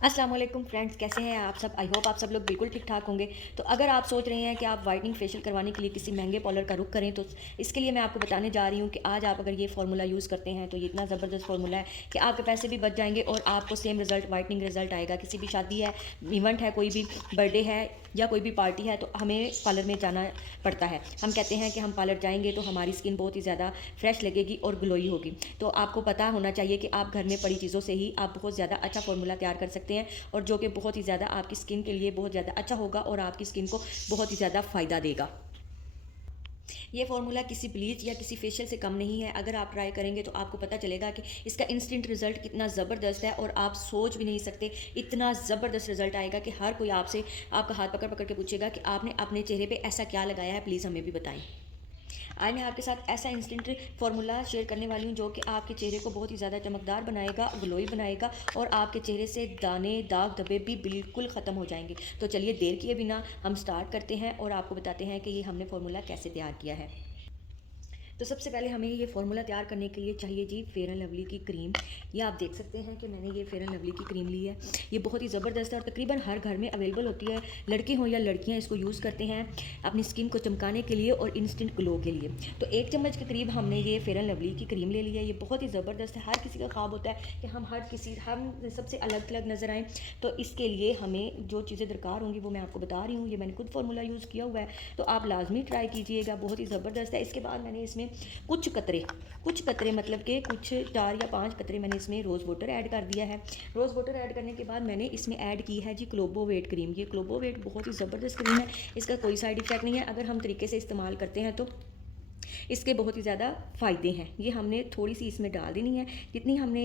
अस्सलाम वालेकुम फ्रेंड्स, कैसे हैं आप सब। आई होप आप सब लोग बिल्कुल ठीक ठाक होंगे। तो अगर आप सोच रहे हैं कि आप वाइटनिंग फेशियल करवाने के लिए किसी महंगे पार्लर का रुख करें तो इसके लिए मैं आपको बताने जा रही हूँ कि आज आप अगर ये फार्मूला यूज़ करते हैं तो ये इतना ज़बरदस्त फार्मूला है कि आपके पैसे भी बच जाएंगे और आपको सेम रिजल्ट वाइटनिंग रिजल्ट आएगा। किसी भी शादी है, इवेंट है, कोई भी बर्थडे है या कोई भी पार्टी है तो हमें पार्लर में जाना पड़ता है। हम कहते हैं कि हम पार्लर जाएंगे तो हमारी स्किन बहुत ही ज़्यादा फ्रेश लगेगी और ग्लोई होगी। तो आपको पता होना चाहिए कि आप घर में पड़ी चीज़ों से ही आप बहुत ज़्यादा अच्छा फार्मूला तैयार कर सकते हैं और जो कि बहुत ही ज़्यादा आपकी स्किन के लिए बहुत ज़्यादा अच्छा होगा और आपकी स्किन को बहुत ही ज़्यादा फ़ायदा देगा। ये फार्मूला किसी ब्लीच या किसी फेशियल से कम नहीं है। अगर आप ट्राई करेंगे तो आपको पता चलेगा कि इसका इंस्टेंट रिजल्ट कितना ज़बरदस्त है और आप सोच भी नहीं सकते इतना ज़बरदस्त रिजल्ट आएगा कि हर कोई आपसे आपका हाथ पकड़ पकड़ के पूछेगा कि आपने अपने चेहरे पे ऐसा क्या लगाया है, प्लीज़ हमें भी बताएं। आज मैं आपके साथ ऐसा इंस्टेंट फार्मूला शेयर करने वाली हूँ जो कि आपके चेहरे को बहुत ही ज़्यादा चमकदार बनाएगा, ग्लोई बनाएगा और आपके चेहरे से दाने दाग धब्बे भी बिल्कुल ख़त्म हो जाएंगे। तो चलिए देर किए बिना हम स्टार्ट करते हैं और आपको बताते हैं कि ये हमने फार्मूला कैसे तैयार किया है। तो सबसे पहले हमें ये फार्मूला तैयार करने के लिए चाहिए जी फेयर एंड लवली की क्रीम। ये आप देख सकते हैं कि मैंने ये फेयर एंड लवली की क्रीम ली है। ये बहुत ही ज़बरदस्त है और तकरीबन हर घर में अवेलेबल होती है। लड़के हों या लड़कियां इसको यूज़ करते हैं अपनी स्किन को चमकाने के लिए और इंस्टेंट ग्लो के लिए। तो 1 चम्मच के करीब हमने ये फेयर एंड लवली की क्रीम ले ली है। ये बहुत ही ज़बरदस्त है। हर किसी का ख्वाब होता है कि हम सबसे अलग अलग नज़र आएँ। तो इसके लिए हमें जो चीज़ें दरकार होंगी वो मैं आपको बता रही हूँ। ये मैंने खुद फार्मूला यूज़ किया हुआ है तो आप लाजमी ट्राई कीजिएगा, बहुत ही ज़बरदस्त है। इसके बाद मैंने इसमें कुछ कतरे मतलब कि कुछ 4 या 5 कतरे मैंने इसमें रोज़ वाटर ऐड कर दिया है। रोज़ वाटर ऐड करने के बाद मैंने इसमें ऐड की है जी क्लोबोवेट क्रीम। ये क्लोबोवेट बहुत ही ज़बरदस्त क्रीम है। इसका कोई साइड इफेक्ट नहीं है अगर हम तरीके से इस्तेमाल करते हैं तो इसके बहुत ही ज़्यादा फ़ायदे हैं। ये हमने थोड़ी सी इसमें डाल देनी है। जितनी हमने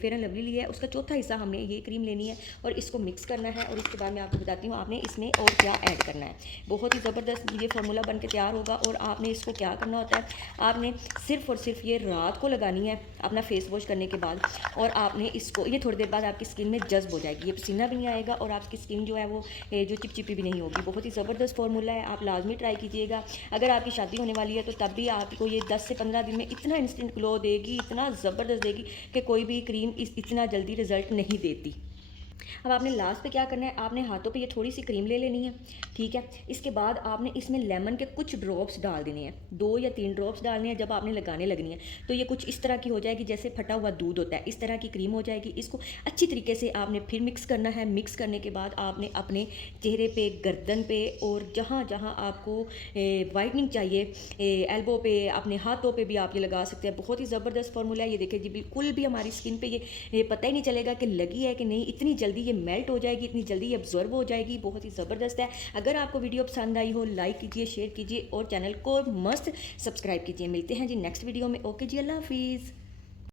फेयर एंड लवली लिया है उसका चौथा हिस्सा हमने ये क्रीम लेनी है और इसको मिक्स करना है। और इसके बाद मैं आपको बताती हूँ आपने इसमें और क्या ऐड करना है। बहुत ही ज़बरदस्त ये फार्मूला बन के तैयार होगा। और आपने इसको क्या करना होता है, आपने सिर्फ और सिर्फ ये रात को लगानी है अपना फेस वॉश करने के बाद। और आपने इसको ये थोड़ी देर बाद आपकी स्किन में जज्ब हो जाएगी, ये पसीना भी नहीं आएगा और आपकी स्किन जो है वो जो चिपचिपी भी नहीं होगी। बहुत ही ज़बरदस्त फार्मूला है, आप लाजमी ट्राई कीजिएगा। अगर आपकी शादी होने वाली है तो तब भी आपको ये 10 से 15 दिन में इतना इंस्टेंट ग्लो देगी, इतना ज़बरदस्त देगी कि कोई भी क्रीम इतना जल्दी रिजल्ट नहीं देती। अब आपने लास्ट पे क्या करना है, आपने हाथों पे ये थोड़ी सी क्रीम ले लेनी है, ठीक है। इसके बाद आपने इसमें लेमन के कुछ ड्रॉप्स डाल देने हैं, 2 या 3 ड्रॉप्स डालने हैं। जब आपने लगाने लगनी है तो ये कुछ इस तरह की हो जाएगी जैसे फटा हुआ दूध होता है, इस तरह की क्रीम हो जाएगी। इसको अच्छी तरीके से आपने फिर मिक्स करना है। मिक्स करने के बाद आपने अपने चेहरे पे, गर्दन पे और जहाँ जहाँ आपको वाइटनिंग चाहिए, एल्बो पे, अपने हाथों पे भी आप ये लगा सकते हैं। बहुत ही ज़बरदस्त फार्मूला है। ये देखिए जी बिल्कुल भी हमारी स्किन पे ये पता ही नहीं चलेगा कि लगी है कि नहीं। इतनी जल्दी ये मेल्ट हो जाएगी, इतनी जल्दी ये अब्जॉर्ब हो जाएगी। बहुत ही ज़बरदस्त है। अगर आपको वीडियो पसंद आई हो लाइक कीजिए, शेयर कीजिए और चैनल को मस्त सब्सक्राइब कीजिए। मिलते हैं जी नेक्स्ट वीडियो में। ओके जी, अल्लाह हाफिज़।